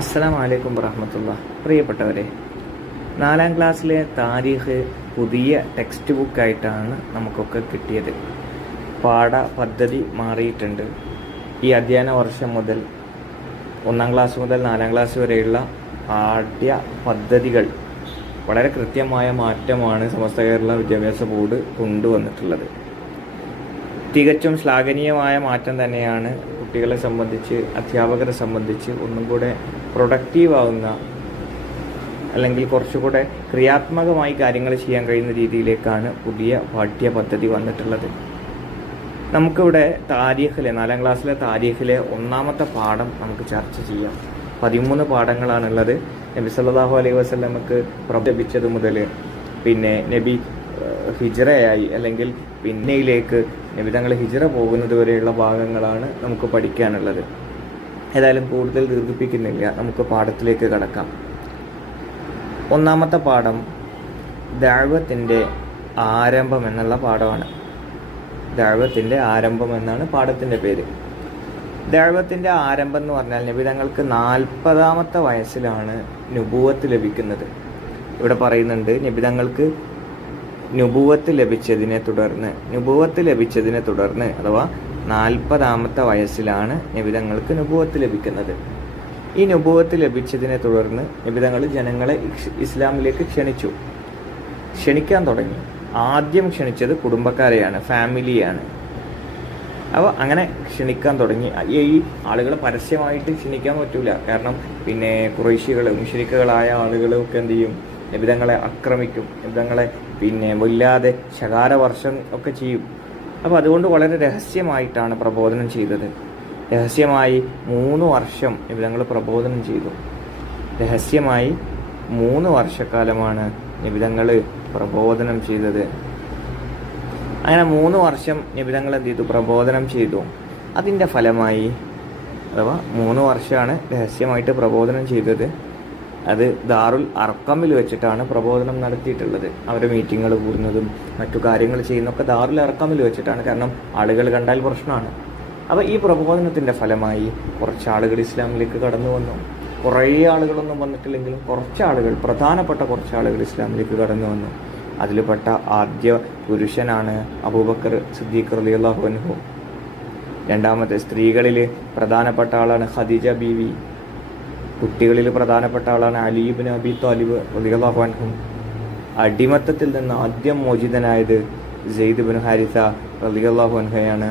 അസ്സലാമു അലൈക്കും വറഹ്മത്തുള്ളാഹി. പ്രിയപ്പെട്ടവരെ, 4ാം ക്ലാസ്സിലെ താരീഖ് പുതിയ ടെക്സ്റ്റ് ബുക്കായിട്ടാണ് നമുക്കൊക്കെ കിട്ടിയത്. പാഠ പദ്ധതി മാറിയിട്ടുണ്ട്. ഈ അധ്യയന വർഷം മുതൽ 1ാം ക്ലാസ് മുതൽ 4ാം ക്ലാസ് വരെയുള്ള പാഠ്യ പദ്ധതികൾ വളരെ കൃത്യമായ മാറ്റമാണ് സമസ്ത കേരള വിദ്യാഭ്യാസ ബോർഡ് കൊണ്ടുവന്നിട്ടുള്ളത്. തികച്ചും ശ്ലാഘനീയമായ മാറ്റം തന്നെയാണ്. കുട്ടികളെ സംബന്ധിച്ച്, അധ്യാപകരെ സംബന്ധിച്ച് ഒന്നും കൂടെ പ്രൊഡക്റ്റീവ് ആവുന്ന, അല്ലെങ്കിൽ കുറച്ചുകൂടെ ക്രിയാത്മകമായി കാര്യങ്ങൾ ചെയ്യാൻ കഴിയുന്ന രീതിയിലേക്കാണ് പുതിയ പാഠ്യ പദ്ധതി വന്നിട്ടുള്ളത്. നമുക്കിവിടെ താരീഖിലെ 4ാം ക്ലാസ്സിലെ താരീഖിലെ 1ാമത്തെ പാഠം നമുക്ക് ചർച്ച ചെയ്യാം. 13 പാഠങ്ങളാണുള്ളത്. നബി സല്ലല്ലാഹു അലൈഹി വസല്ലമക്ക് ലഭിച്ചത് മുതൽ പിന്നെ നബി ഹിജ്റയായി അല്ലെങ്കിൽ പിന്നയിലേക്ക് നബി തങ്ങൾ ഹിജ്റ പോകുന്നത് വരെയുള്ള ഭാഗങ്ങളാണ് നമുക്ക് പഠിക്കാനുള്ളത്. ഏതായാലും കൂടുതൽ ദീർഘിപ്പിക്കുന്നില്ല, നമുക്ക് പാഠത്തിലേക്ക് കടക്കാം. 1ാമത്തെ പാഠം ദഅവത്തിന്റെ ആരംഭം എന്നുള്ള പാഠമാണ്. ദഅവത്തിന്റെ ആരംഭം എന്നാണ് പാഠത്തിന്റെ പേര്. ദഅവത്തിന്റെ ആരംഭം എന്ന് പറഞ്ഞാൽ നബി തങ്ങൾക്ക് 40ാമത്തെ വയസ്സിലാണ് നുബുവത്ത് ലഭിക്കുന്നത്. ഇവിടെ പറയുന്നുണ്ട്, നബി തങ്ങൾക്ക് നുബുവത്ത് ലഭിച്ചതിനെ തുടർന്ന് അഥവാ 40ാമത്തെ വയസ്സിലാണ് നബി തങ്ങൾക്ക് നുബുവത്ത് ലഭിക്കുന്നത്. ഈ നുബുവത്ത് ലഭിച്ചതിനെ തുടർന്ന് നബി തങ്ങൾ ജനങ്ങളെ ഇസ്ലാമിലേക്ക് ക്ഷണിക്കാൻ തുടങ്ങി. ആദ്യം ക്ഷണിച്ചത് കുടുംബക്കാരെയാണ്, ഫാമിലിയാണ്. അപ്പോൾ അങ്ങനെ ക്ഷണിക്കാൻ തുടങ്ങി. ഈ ആളുകളെ പരസ്യമായിട്ട് ക്ഷണിക്കാൻ പറ്റൂല. കാരണം പിന്നെ ഖുറൈശികൾ, മുശ്രിക്കുകളായ ആളുകളൊക്കെ എന്ത് ചെയ്യും, നബിതങ്ങളെ ആക്രമിക്കും, നബിതങ്ങളെ പിന്നെ വല്ലാതെ ശകാരവർഷം ഒക്കെ ചെയ്യും. അപ്പോൾ അതുകൊണ്ട് വളരെ രഹസ്യമായിട്ടാണ് പ്രബോധനം ചെയ്തത്. രഹസ്യമായി 3 വർഷം നബിതങ്ങൾ പ്രബോധനം ചെയ്തു. രഹസ്യമായി 3 വർഷക്കാലമാണ് നബിതങ്ങൾ പ്രബോധനം ചെയ്തത്. അങ്ങനെ 3 വർഷം നബിതങ്ങൾ എന്ത് ചെയ്തു, പ്രബോധനം ചെയ്തു. അതിൻ്റെ ഫലമായി, അഥവാ 3 വർഷമാണ് രഹസ്യമായിട്ട് പ്രബോധനം ചെയ്തത്. അത് ദാറുൽ അർക്കമിൽ വെച്ചിട്ടാണ് പ്രബോധനം നടത്തിയിട്ടുള്ളത്. അവരുടെ മീറ്റിങ്ങുകൾ കൂടുന്നതും മറ്റു കാര്യങ്ങൾ ചെയ്യുന്നതൊക്കെ ദാറുൽ അർക്കമിൽ വെച്ചിട്ടാണ്. കാരണം ആളുകൾ കണ്ടാൽ പ്രശ്നമാണ്. അപ്പോൾ ഈ പ്രബോധനത്തിൻ്റെ ഫലമായി കുറച്ച് ആളുകൾ ഇസ്ലാമിലേക്ക് കടന്നു വന്നു. കുറേ ആളുകളൊന്നും വന്നിട്ടില്ലെങ്കിലും പ്രധാനപ്പെട്ട കുറച്ച് ആളുകൾ ഇസ്ലാമിലേക്ക് കടന്നു വന്നു. അതിൽപ്പെട്ട ആദ്യ പുരുഷനാണ് അബൂബക്കർ സിദ്ദീഖ് റളിയല്ലാഹു അൻഹു. രണ്ടാമത്തെ സ്ത്രീകളിൽ പ്രധാനപ്പെട്ട ആളാണ് ഖദീജ ബീവി. കുട്ടികളിൽ പ്രധാനപ്പെട്ട ആളാണ് അലി ഇബ്നു അബി ത്വാലിബ് റളിയല്ലാഹു അൻഹു. അടിമത്തത്തിൽ നിന്ന് ആദ്യം മോചിതനായത് സെയ്ദ് ഇബ്നു ഹാരിസ റളിയല്ലാഹു അൻഹുയാണ്.